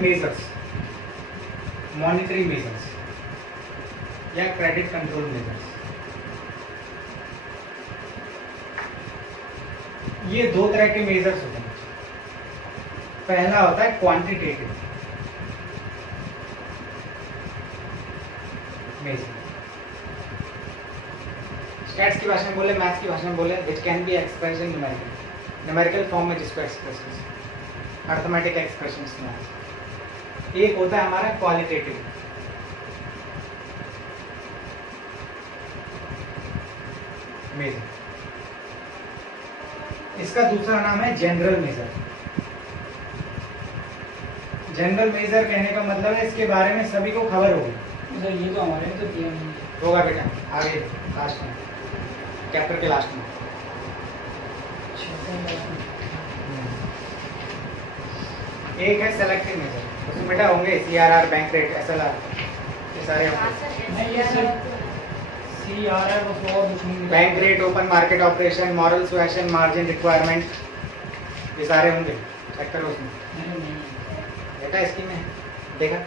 हैं measures, monetary measures या credit control measures. ये दो तरह के मेजर्स होते हैं। पहला होता है क्वांटिटेटिव मेजर, स्टैट्स की भाषा में बोले, मैथ्स की भाषा में बोले, it can be express in numerical form में, जिसको एक्सप्रेस कर अर्थमेटिक एक्सप्रेशंस में। एक होता है हमारा क्वालिटेटिव मेजर, इसका दूसरा नाम है जनरल मेजर। जनरल मेजर कहने का मतलब है इसके बारे में सभी को खबर होगी। सर ये तो हमारे तो दिया नहीं होगा बेटा, आगे लास्ट में, चैप्टर के लास्ट में। एक है सेलेक्टिव मेजर, उसमें बेटा होंगे CRR, बैंक रेट, SLR, ये सारे होंगे। नहीं, ये सिर्फ CRR बस और कुछ नहीं। Bank rate, open market operation, moral suasion, margin requirement, ये सारे होंगे, चेक करो उसमें। नहीं बेटा इसकी में देखा,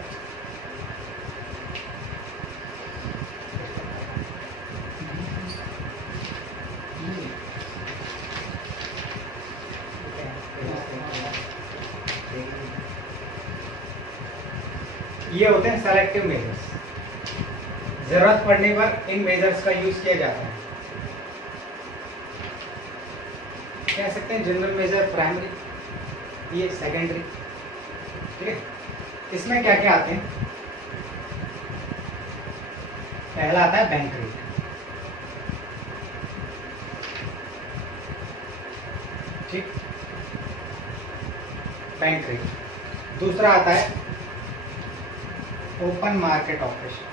ये होते हैं सेलेक्टिव मेजर्स। जरूरत पड़ने पर इन मेजर्स का यूज किया जाता है। कह सकते हैं जनरल मेजर प्राइमरी, ये सेकेंडरी, ठीक है। इसमें क्या क्या आते हैं? पहला आता है बैंक रेट, ठीक, बैंक रेट। दूसरा आता है open market operation,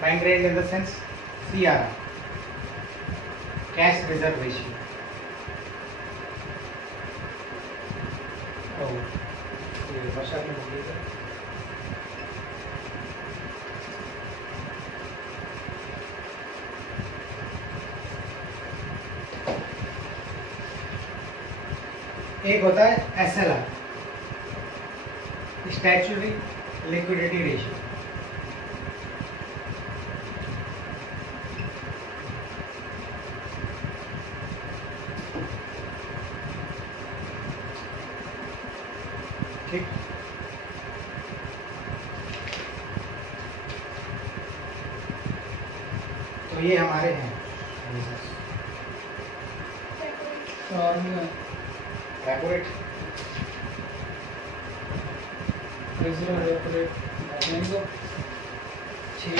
bank rate in the sense CRR, cash reserve ratio. वर्षा में होगी सर, एक होता है SLR, स्टैट्यूटरी लिक्विडिटी रेशियो। ठीक, तो ये हमारे हैं और में रेपो रेट, रिजर्व रेट नहीं तो 6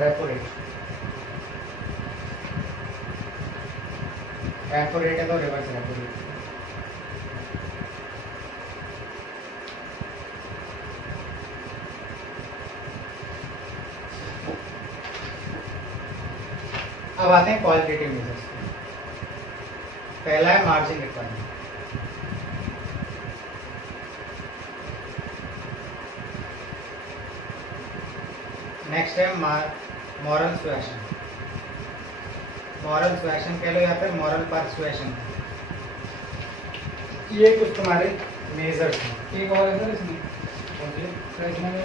रेपो रेट, रेपो रेट है तो रिवर्स रेपो रेट। अब आते हैं क्वालिटेटिव मेजर्स। पहला है मार्जिन रिक्वायरमेंट, नेक्स्ट है मॉरल सुएशन, मॉरल सुएशन कह लो या फिर मॉरल परसुएशन। ये कुछ तुम्हारे मेजर्स हैं। एक और है सर इसमें कौन सी? फ्रेशनल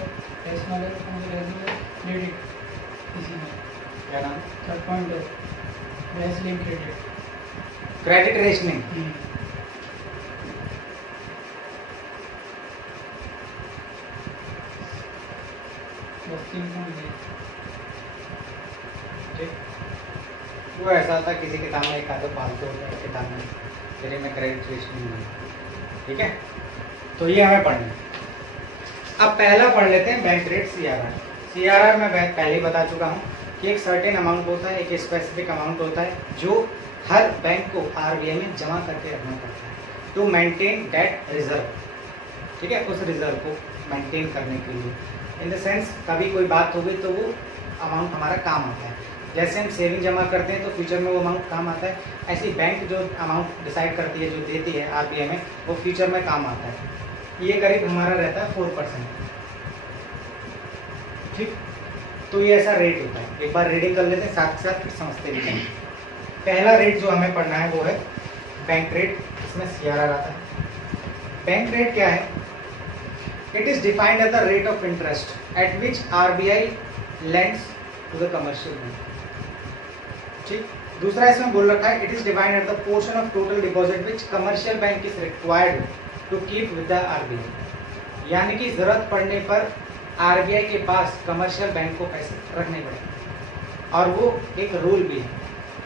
क्रेडिट, इसी में क्या नाम? थर्ड पॉइंट है रेसलिंग क्रेडिट। क्रेडिट रेशनिंग, बस 3 पॉइंट है। ठीक, वो ऐसा होता है किसी किताब में एक आधा फालतू होता है किताब में, फिर में क्रेडिट रेशनिंग नहीं। ठीक है, तो ये हमें पढ़ना है। अब पहला पढ़ लेते हैं बैंक रेट CRR। CRR मैं पहले ही बता चुका हूँ कि एक सर्टेन अमाउंट होता है, एक स्पेसिफिक अमाउंट होता है जो हर बैंक को RBI में जमा करके रखना पड़ता है टू मेंटेन डेट रिजर्व। ठीक है, उस रिजर्व को मेंटेन करने के लिए, इन द सेंस कभी कोई बात हो गई तो वो अमाउंट हमारा काम आता है। जैसे हम सेविंग जमा करते हैं तो फ्यूचर में वो अमाउंट काम आता है, ऐसी बैंक जो अमाउंट डिसाइड करती है, जो देती है आरबीआई में, वो फ्यूचर में काम आता है। ये करीब हमारा रहता है 4%। ठीक, तो ये ऐसा रेट होता है। एक बार रीडिंग कर लेते हैं, साथ साथ फिर समझते भी हैं। पहला रेट जो हमें पढ़ना है वो है बैंक रेट, इसमें सीआरआर आता है। बैंक रेट क्या है? It is defined as the rate of interest at which RBI lends to the commercial bank. ठीक, दूसरा इसमें बोल रखा है, it is defined at the portion of total deposit which commercial bank is required to keep with the RBI. यानी कि जरूरत पड़ने पर आरबीआई के पास कमर्शियल बैंक को पैसे रखने पड़ेंगे, और वो एक रूल भी है।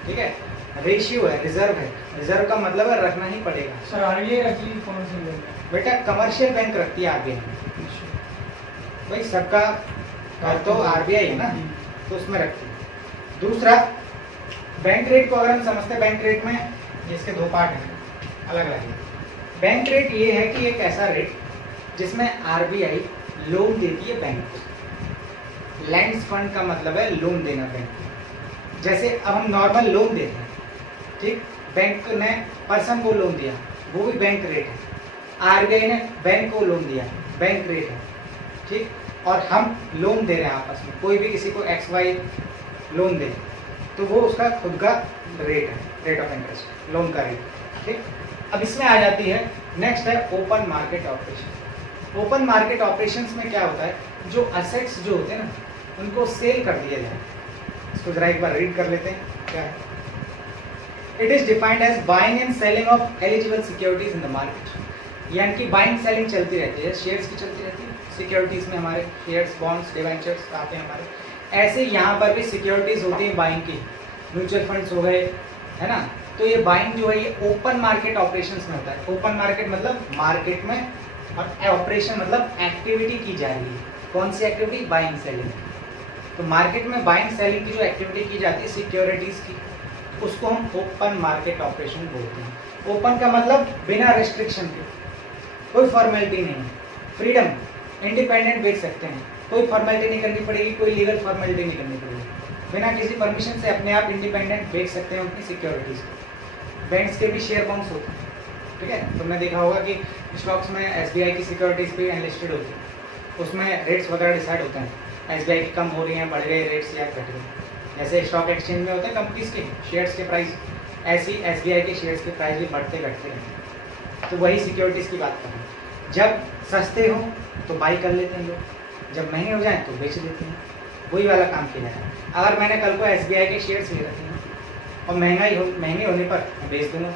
ठीक है, रेशियो है, रिजर्व है। रिजर्व का मतलब है रखना ही पड़ेगा। सर आरबीआई रखती है कमर्शियल बैंक में? बेटा कमर्शियल बैंक रखती है आरबीआई में, भाई सबका घर तो आरबीआई है ना, तो उसमें रखती है। दूसरा, बैंक रेट को अगर हम समझते हैं, बैंक रेट में इसके दो पार्ट हैं, अलग अलग है। बैंक रेट ये है कि एक ऐसा रेट जिसमें आरबीआई लोन देती है बैंक को। लैंड्स फंड का मतलब है लोन देना बैंक को। जैसे अब हम नॉर्मल लोन देते हैं, ठीक, बैंक ने पर्सन को लोन दिया, वो भी बैंक रेट है। आरबीआई ने बैंक को लोन दिया, बैंक रेट है। ठीक, और हम लोन दे रहे हैं आपस में, कोई भी किसी को एक्स वाई लोन दे तो वो उसका खुद का रेट है, रेट ऑफ इंटरेस्ट, लोन का रेट। ठीक, अब इसमें आ जाती है, नेक्स्ट है open market operation. Open market operations में क्या होता है, जो असेट्स जो होते हैं ना, उनको सेल कर दिया जाए। इसको जरा एक बार रीड कर लेते हैं क्या है। It is defined as buying and selling of eligible securities in the market. यानी कि बाइंग सेलिंग चलती रहती है, शेयर्स की चलती रहती है, सिक्योरिटीज में हमारे शेयर्स, बॉन्ड्स, डिवेंचर्स आते हैं हमारे। ऐसे यहाँ पर भी सिक्योरिटीज होती है बाइंग की, म्यूचुअल फंड्स हो गए, है ना। तो ये बाइंग जो है ये ओपन मार्केट ऑपरेशंस में होता है। ओपन मार्केट मतलब मार्केट में, और ऑपरेशन मतलब एक्टिविटी की जा रही है। कौन सी एक्टिविटी? Buying selling. तो मार्केट में बाइंग सेलिंग की जो एक्टिविटी की जाती है सिक्योरिटीज की, उसको हम ओपन मार्केट ऑपरेशन बोलते हैं। ओपन का मतलब बिना रेस्ट्रिक्शन के, कोई फॉर्मेलिटी नहीं है, फ्रीडम, इंडिपेंडेंट बेच सकते हैं, कोई फॉर्मेलिटी नहीं करनी पड़ेगी, कोई लीगल फॉर्मेलिटी नहीं करनी पड़ेगी, बिना किसी परमिशन से अपने आप इंडिपेंडेंट बेच सकते हैं अपनी सिक्योरिटीज को। बैंक्स के भी शेयर बॉन्ड्स होते हैं, ठीक है। तुमने देखा होगा कि स्टॉक्स में एसबीआई की सिक्योरिटीज भी एनलिस्टेड होती है, उसमें रेट्स वगैरह डिसाइड होते हैं, एसबीआई की कम हो रही हैं, बढ़ गए रेट्स या घट गए। जैसे स्टॉक एक्सचेंज में होते हैं कंपनीज के शेयर्स के प्राइस, ऐसी एसबीआई के शेयर्स के प्राइस भी बढ़ते घटते हैं। तो वही सिक्योरिटीज़ की बात कर रहे हैं। जब सस्ते हों तो बाई कर लेते हैं लोग, जब महंगे हो जाएं तो बेच देते हैं, वही वाला काम किया जाता है। अगर मैंने कल को एसबीआई के शेयर्स ले रखे हैं और महंगे होने पर मैं बेच दूँगा,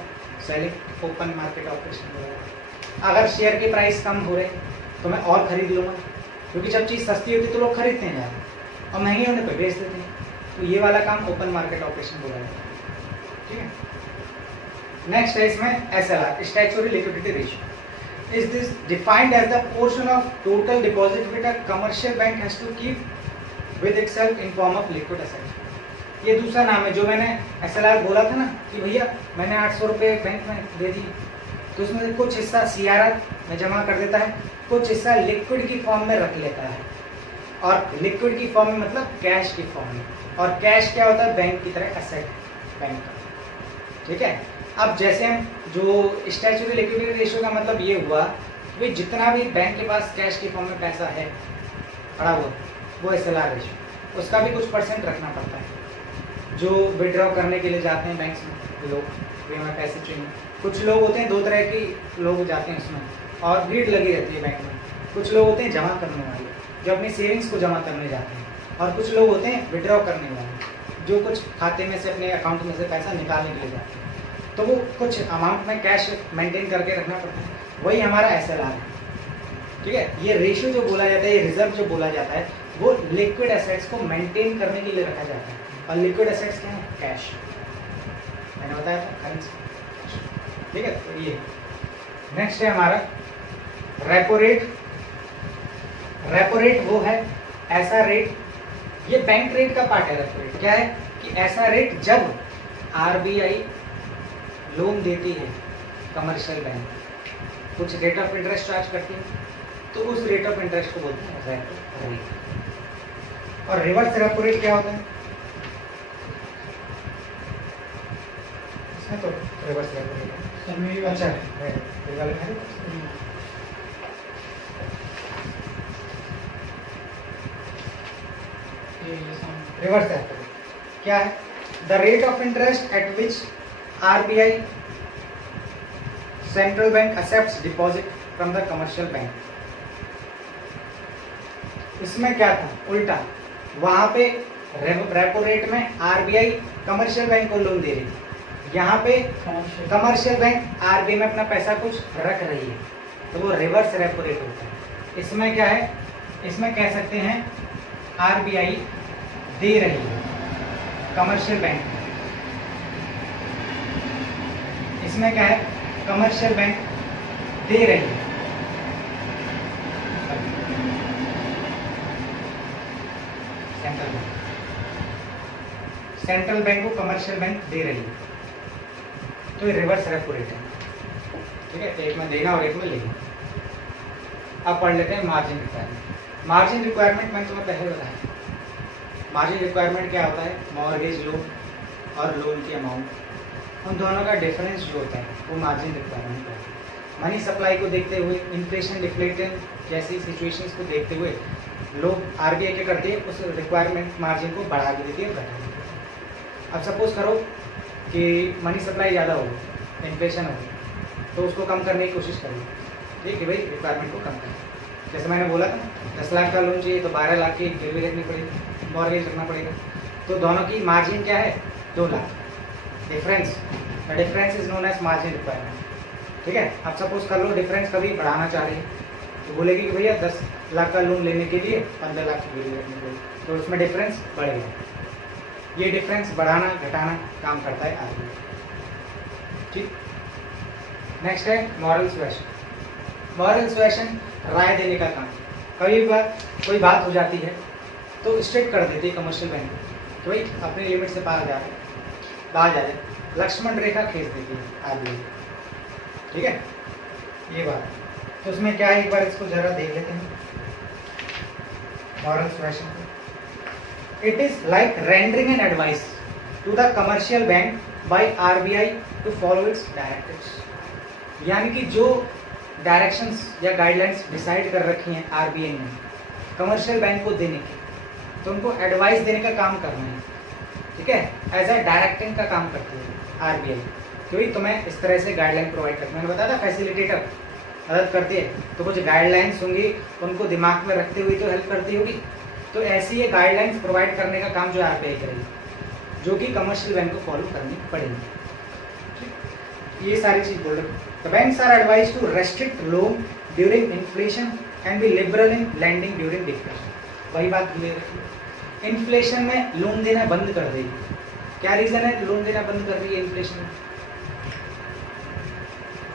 सेलिंग, ओपन मार्केट ऑपरेशन होगा। अगर शेयर के प्राइस कम हो रहे तो मैं और खरीद लूँगा, क्योंकि जब चीज़ सस्ती होती है तो लोग खरीदते हैं ज़्यादा, और महंगे होने पर बेच देते हैं। तो ये वाला काम ओपन मार्केट ऑपरेशन बोला जाता है, ठीक है। नेक्स्ट है इसमें SLR, statutory liquidity ratio. Is this defined as the portion of total deposit which a commercial bank has to keep with itself in form of liquid asset. ये दूसरा नाम है, जो मैंने एसएलआर बोला था ना कि भैया मैंने 800 रुपये बैंक में दे दी, तो उसमें कुछ हिस्सा सीआरआर में जमा कर देता है, कुछ हिस्सा लिक्विड की फॉर्म में रख लेता है। और लिक्विड की फॉर्म में मतलब कैश की फॉर्म में, और कैश क्या होता है? बैंक की तरह एसेट बैंक का, ठीक है। अब जैसे हम जो स्टैट्यूटरी लिक्विडिटी रेशियो का मतलब ये हुआ कि जितना भी बैंक के पास कैश की फॉर्म में पैसा है पड़ा हुआ, वो एसएलआर रेशियो, उसका भी कुछ परसेंट रखना पड़ता है। जो विड्रॉ करने के लिए जाते हैं बैंक्स में लोग, भी हमें पैसे चाहिए, कुछ लोग होते हैं, दो तरह के लोग जाते हैं उसमें, और भीड़ लगी रहती है बैंक में। कुछ लोग होते हैं जमा करने वाले, जो अपनी सेविंग्स को जमा करने जाते हैं, और कुछ लोग होते हैं विड्रॉ करने वाले, जो कुछ खाते में से, अपने अकाउंट में से पैसा निकालने के लिए जाते हैं। तो वो कुछ अमाउंट में कैश मेंटेन करके रखना पड़ता है, वही हमारा एसएलआर है, ठीक है। ये रेशियो जो बोला जाता है, ये रिजर्व जो बोला जाता है, वो लिक्विड एसेट्स को मेंटेन करने के लिए रखा जाता है। और लिक्विड एसेट्स क्या है? कैश, मैंने बताया था, करेंसी, ठीक है। तो ये नेक्स्ट है हमारा रेपो रेट। रेपो रेट वो है ऐसा रेट, ये बैंक रेट का पार्ट है। रेपो रेट क्या है कि ऐसा रेट जब आरबीआई लोन देती है कमर्शियल बैंक, कुछ रेट ऑफ इंटरेस्ट चार्ज करती है, तो उस रेट ऑफ इंटरेस्ट को बोलते हैं रेपो रेट। और रिवर्स रेपो रेट क्या होता है? इसमें तो रिवर्स रेपो रेट है। सर मेरी अच्छा अच्छा ये वाले में ये सामने रिवर्स रेपो रेट क्या है? The rate of interest at which RBI central bank accepts deposit from the commercial bank. इसमें क्या था? उल्टा, वहां पे रेपो रेट में आरबीआई कमर्शियल बैंक को लोन दे रही थी, यहाँ पे कमर्शियल कमर्शियल बैंक आरबीआई में अपना पैसा कुछ रख रही है, तो वो रिवर्स रेपो रेट होता है। इसमें क्या है? इसमें कह सकते हैं आरबीआई दे रही है कमर्शियल बैंक को। इसमें क्या है? कमर्शियल बैंक दे रही है सेंट्रल बैंक को कमर्शियल बैंक दे रही है, तो ये रिवर्स रेपो रेट है। ठीक है, एक में देना और एक में लेना। अब पढ़ लेते हैं मार्जिन रिक्वायरमेंट। मार्जिन रिक्वायरमेंट मैंने तुम्हें पहले बताया। मार्जिन रिक्वायरमेंट क्या होता है? मॉर्गेज लोन और लोन की अमाउंट, उन दोनों का डिफरेंस जो होता है वो मार्जिन रिक्वायरमेंट है। मनी सप्लाई को देखते हुए, इन्फ्लेशन डिफ्लेशन जैसी सिचुएशंस को देखते हुए लोग आरबीआई क्या करती है? उस रिक्वायरमेंट मार्जिन को बढ़ा भी देती है, घटा भी देती है। अब सपोज करो कि मनी सप्लाई ज़्यादा होगी, इन्फ्लेशन होगी, तो उसको कम करने की कोशिश करेंगे, ठीक है भाई, रिक्वायरमेंट को कम करें। जैसे मैंने बोला था 10 लाख का लोन चाहिए तो 12 लाख की गिरवी रखनी पड़ेगी, मॉर्गेज रखना पड़ेगा, तो दोनों की मार्जिन क्या है? 2 lakh. Difference, the difference is known as margin requirement. ठीक है, अब सपोज कर लो डिफरेंस कभी बढ़ाना चाह रही है, तो बोलेगी कि भैया 10 लाख का लोन लेने के लिए 15 लाख की गिरवी रखनी पड़ेगी, तो उसमें डिफरेंस बढ़ेगा। ये डिफरेंस बढ़ाना घटाना काम करता है आरबीआई। ठीक, नेक्स्ट है मॉरल सुएशन। मॉरल सुएशन राय देने का काम। कभी कोई बात हो जाती है तो स्ट्रिक्ट कर देती है कमर्शियल बैंक तो भाई अपनी लिमिट से बाहर जा रहे, लक्ष्मण रेखा खींच देती है आरबीआई। ठीक है, ये बात। तो उसमें क्या है, एक बार इसको जरा देख लेते हैं मॉरल सुएशन को। It is like rendering an advice to the commercial bank by RBI to follow its directives। यानी कि जो डायरेक्शंस या गाइडलाइंस डिसाइड कर रखी हैं आरबीआई ने कमर्शियल बैंक को देने की, तो उनको एडवाइस देने का काम करना है। ठीक है, एज ए डायरेक्टिंग का काम करती है आरबीआई, क्योंकि तुम्हें इस तरह से गाइडलाइन प्रोवाइड करती है। मैंने बताया था फैसिलिटेटर मदद करती है, तो कुछ गाइडलाइंस होंगी उनको दिमाग में रखते हुए तो हेल्प करती होगी, तो ऐसी ये गाइडलाइंस प्रोवाइड करने का काम जो आरबीआई करेगी, जो कि कमर्शियल बैंक को फॉलो करनी पड़ेगी। ये सारी चीज बोल रहे। The banks are advised to restrict loan during inflation and be liberal in lending during deflation। वही बात ले रखी है, इन्फ्लेशन में लोन देना बंद कर देगी। क्या रीजन है लोन देना बंद कर रही है इन्फ्लेशन में?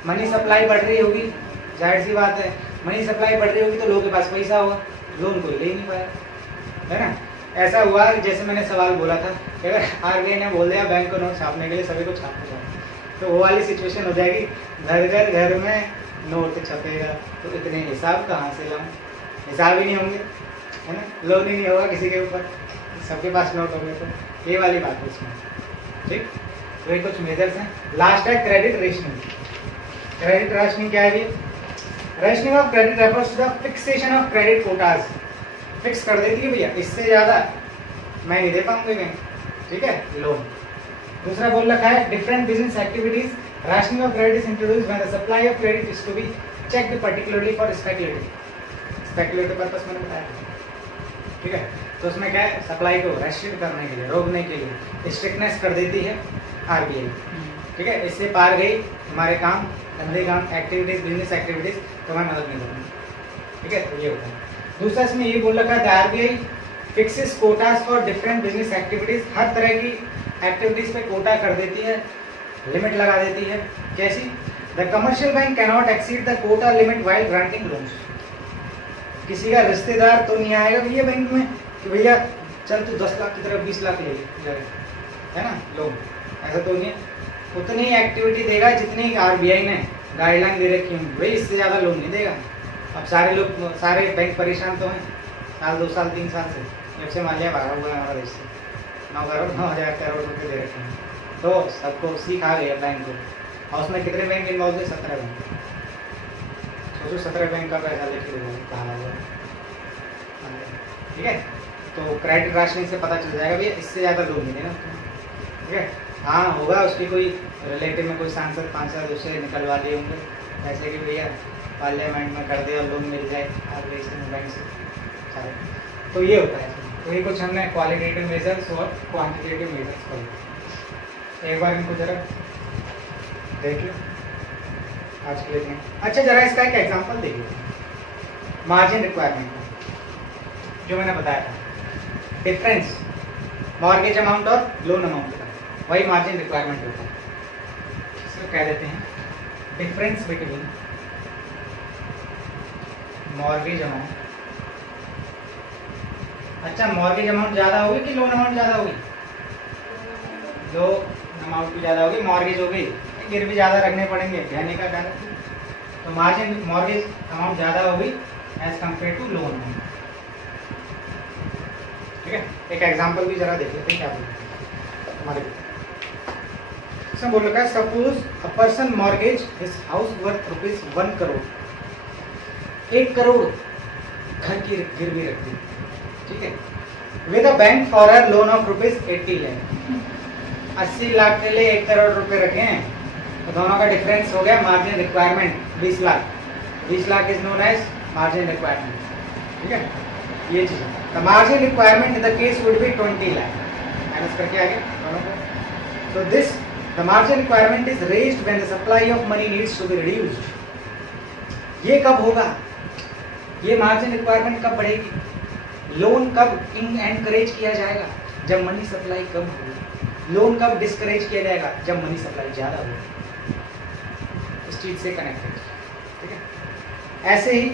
मनी सप्लाई बढ़ रही होगी, जाहिर सी बात है, मनी सप्लाई बढ़ रही होगी तो लोगों के पास पैसा होगा, लोन कोई ले ही नहीं पाया, है ना। ऐसा हुआ जैसे मैंने सवाल बोला था कि अगर आरबीआई ने बोल दिया बैंक को नोट छापने के लिए सभी को छापने जाओ, तो वो वाली सिचुएशन हो जाएगी, घर में नोट छपेगा तो इतने हिसाब कहाँ से लाऊं, हिसाब ही नहीं होंगे, है ना, लोन ही नहीं होगा किसी के ऊपर, सबके पास नोट होंगे, तो ये वाली बात है इसमें। ठीक, तो ये कुछ मेजर्स हैं। लास्ट है क्रेडिट रेशनिंग। क्रेडिट रेशनिंग क्या है? Rationing of credit refers to the fixation of credit quotas. Fix कर देती है भैया, इससे ज़्यादा मैं नहीं दे पाऊंगी बैंक, ठीक है, लोन। दूसरा बोल रखा है different business activities, rationing of credit is introduced when the supply of credit is to be checked particularly for speculative purpose मैंने बताया। ठीक है, तो उसमें क्या है, सप्लाई को रेस्ट्रिक्ट करने के लिए, रोकने के लिए स्ट्रिक्टनेस कर देती है आरबीआई। ठीक है, इससे पार गई हमारे काम, धंधे काम, एक्टिविटीज, बिजनेस एक्टिविटीज, तो हमें मदद नहीं करेंगे। ठीक है, तो ये होता है। दूसरा इसमें ये बोल रखा है RBI fixes quotas for different business activities. हर तरह की एक्टिविटीज पे कोटा कर देती है, लिमिट लगा देती है। कैसी? The commercial bank can not exceed the quota limit while granting loans. किसी का रिश्तेदार तो नहीं आएगा भैया बैंक में कि भैया चल तू 10 लाख की तरफ 20 लाख ले जाए, है ना, लोन, ऐसा तो नहीं है। उतनी एक्टिविटी देगा जितनी आरबीआई ने गाइडलाइन दे रखी है, भाई इससे ज़्यादा लोन नहीं देगा। अब सारे लोग, सारे बैंक परेशान तो हैं, साल 2 साल 3 साल से, जब से मालिया भागा हुआ है हमारा देश से, 9 करोड़ 9,000 करोड़ रुपये दे रखे हैं, तो सबको सीख आ गया बैंक को। और उसमें कितने बैंक इन्वॉल्व है? 17 बैंक। सोचो 17 बैंक का पैसा लेके कहा हुआ है, ठीक है। तो क्रेडिट राशनिंग से पता चल जाएगा भैया इससे ज़्यादा लोन नहीं देना, ठीक है। हाँ होगा उसकी कोई रिलेटिव में कोई सांसद 5 उससे निकलवा दिए होंगे ऐसे कि भैया पार्लियामेंट में कर दिया लोन मिल जाए आरबीआई बैंक से, चलो। तो ये होता है। तो ये कुछ हमने क्वालिटेटिव मेजर्स और क्वांटिटेटिव मेजर्स पढ़े। एक बार इनको जरा देख लो आज के लिए। अच्छा जरा इसका एक एग्जांपल देखिए मार्जिन रिक्वायरमेंट का, जो मैंने बताया था डिफरेंस मॉर्गेज अमाउंट और लोन अमाउंट का, वही मार्जिन रिक्वायरमेंट होता है। इसको कह देते हैं डिफरेंस बिटवीन मॉर्गेज अमाउंट। अच्छा मॉर्गेज अमाउंट ज़्यादा होगी कि लोन अमाउंट ज़्यादा होगी? लोन अमाउंट भी ज़्यादा होगी, मॉर्गेज होगी, गिरवी ज़्यादा रखने पड़ेंगे गहने का कारण। तो मार्जिन मॉर्गेज अमाउंट ज़्यादा होगी as compare to loan amount, ठीक है। एक एग्जांपल भी जरा देख लेते हैं क्या बोलते हैं हमारे। इसमें बोल रखा है suppose a person mortgage his house worth ₹1 crore, 1 crore घर की गिरवी रख दी, ठीक है। With a bank for a loan of ₹80 lakh, 80 lakh के लिए 1 करोड़ रुपए रखे हैं, तो दोनों का डिफरेंस हो गया margin requirement 20 lakh. 20 lakh is known as margin requirement, ठीक है। ये चीज the margin requirement in the case would be 20 lakh, minus करके आगे दोनों को। तो this the margin requirement is raised when the supply of money needs to be reduced. ये कब होगा? ये मार्जिन रिक्वायरमेंट कब बढ़ेगी? लोन कब एनकरेज किया जाएगा? जब मनी सप्लाई कम होगी। लोन कब डिस्करेज किया जाएगा? जब मनी सप्लाई ज़्यादा होगी। इस चीज़ से कनेक्टेड, ठीक है। ऐसे ही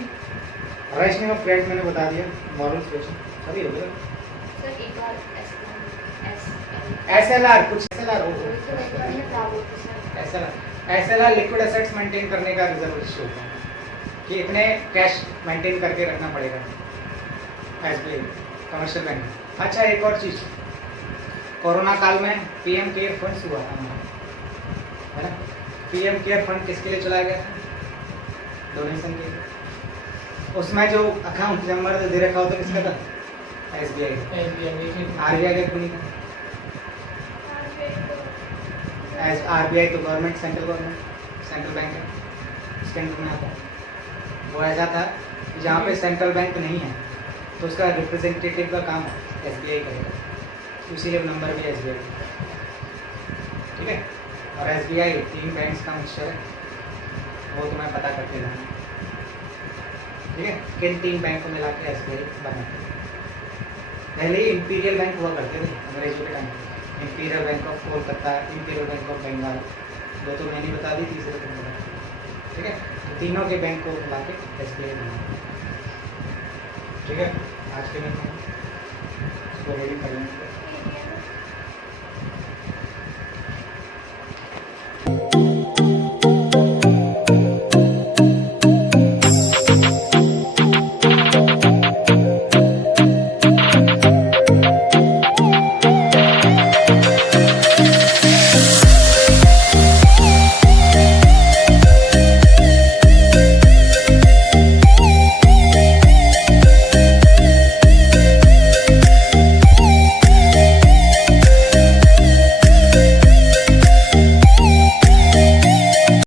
राइशनिंग ऑफ क्रेडिट मैंने बता दिया, मॉरल क्वेश्चन सभी हो गए। सर एक बार एसएलआर कुछ एसएलआर हो sir SLR liquid assets maintain करने का रिजर्व रेशियो होता है कि इतने कैश मेंटेन करके रखना पड़ेगा एसबीआई कमर्शियल बैंक। अच्छा एक और चीज़, कोरोना काल में पीएम केयर फंड हुआ था हमारा, है ना। पीएम केयर फंड किसके लिए चलाया गया था? डोनेशन के लिए। उसमें जो अकाउंट नंबर दे रखा होता किसका था? एसबीआई का। आरबीआई का नहीं था। आरबीआई तो गवर्नमेंट सेंट्रल बैंक है, इसके अंदर में आता है। वो ऐसा था कि जहाँ पे सेंट्रल बैंक नहीं है तो उसका रिप्रेजेंटेटिव का काम एसबीआई करेगा, इसीलिए नंबर भी एसबीआई, ठीक है। और एसबीआई 3 बैंक्स का मिक्सचर है, वो तुम्हें पता करके जाना, ठीक है। किन 3 बैंक को मिला के एसबीआई बना। पहले ही इंपीरियल बैंक हुआ करते थे अंग्रेजों के time, imperial bank of Kolkata, imperial bank of Bengal, 2 तो मैंने बता दी, तीसरे तुम बता, ठीक है। तो तीनों के बैंक को मिला के एसबीआई बना, ठीक है। आज के दिन इसको रेडी कर लेंगे।